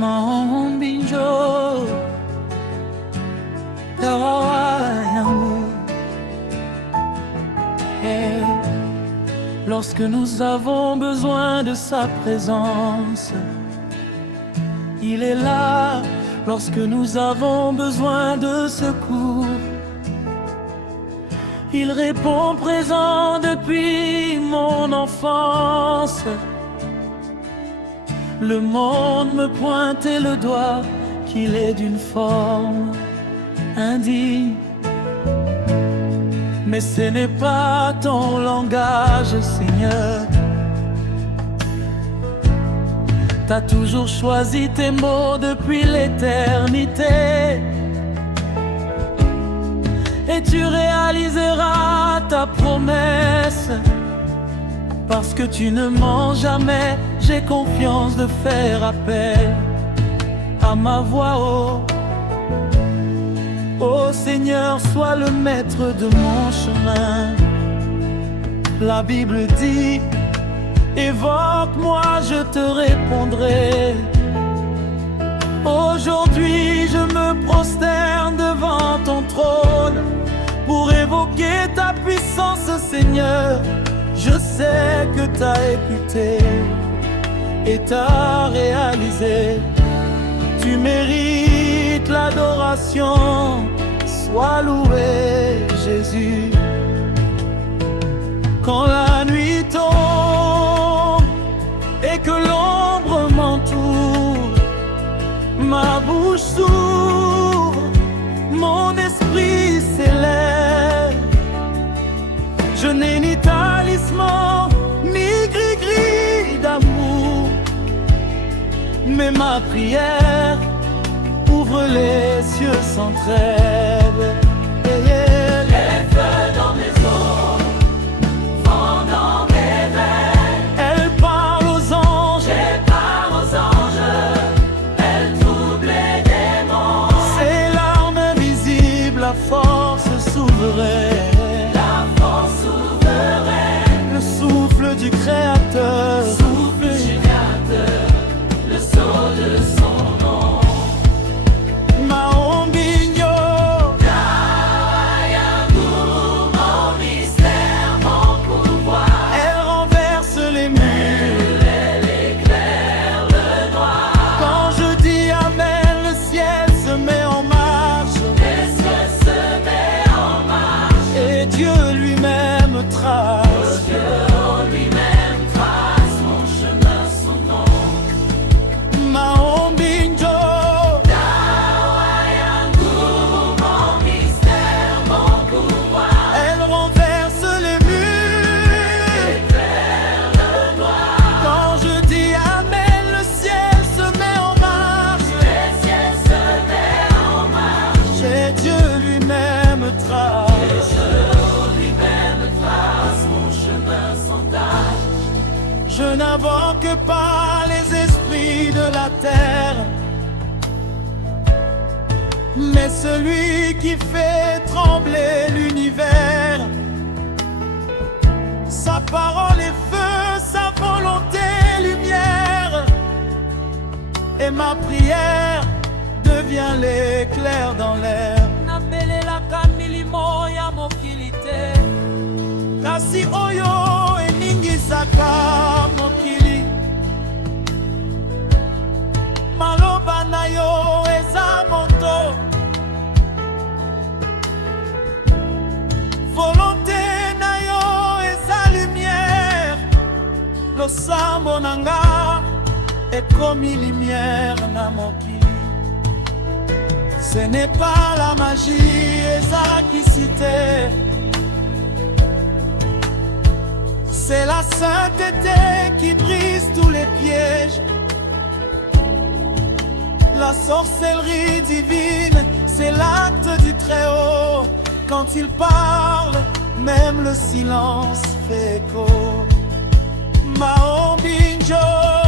Maombinjo Kawawa yangu. Et lorsque nous avons besoin de sa présence, il est là. Lorsque nous avons besoin de secours, il répond présent depuis mon enfance. Le monde me pointait le doigt qu'il est d'une forme indigne, mais ce n'est pas ton langage, Seigneur. T'as toujours choisi tes mots depuis l'éternité, et tu réaliseras ta promesse. Parce que tu ne mens jamais, j'ai confiance de faire appel à ma voix. Oh, oh Seigneur, sois le maître de mon chemin. La Bible dit: évoque-moi, je te répondrai. Aujourd'hui, je me prosterne devant ton trône pour évoquer ta puissance, Seigneur. Je sais que t'as écouté et t'as réalisé. Tu mérites l'adoration. Sois loué, Jésus. Quand la nuit tombe et que l'ombre m'entoure, ma bouche s'ouvre, mon esprit s'élève. Je n'ai ni talisman, ni gris-gris d'amour, mais ma prière ouvre les cieux sans trêve. Les feux dans mes os, vent dans mes veines. Elle parle aux anges, Elle parle aux anges, elle trouble les démons. c'est l'arme invisible, la force souveraine, La force souveraine, le souffle du Créateur. souffle du Créateur, le sceau de son nom. Maombinjo, Mon mystère, mon pouvoir, elle renverse les murs. elle éclaire le noir. Quand je dis Amen, le ciel se met en marche, Les cieux se met en marche, et Dieu lui-même trace. Dieu lui-même trace mon chemin, son nom. Maombinjo, Mon mystère, mon pouvoir, elle renverse les murs. éclaire le noir. Quand je dis Amen, le ciel se met en marche, Les cieux se met en marche, et Dieu lui-même trace. Dieu lui-même trace mon chemin sans tâche. Je n'invoque pas les esprits de la terre, mais celui qui fait trembler l'univers. Sa parole est feu, sa volonté lumière, et ma prière devient l'éclair dans l'air. Napelelaka milimo ya mokili te, kasi oyo eningisaka mokili. Maloba na yo eza moto, volonté na yo eza lumière. Losambo nanga ekomi lumière na mokili. Ce n'est pas la magie ezalaki cité, c'est la sainteté qui brise tous les pièges. La sorcellerie divine, c'est l'acte du Très-Haut. Quand il parle, même le silence fait écho. Maombinjo.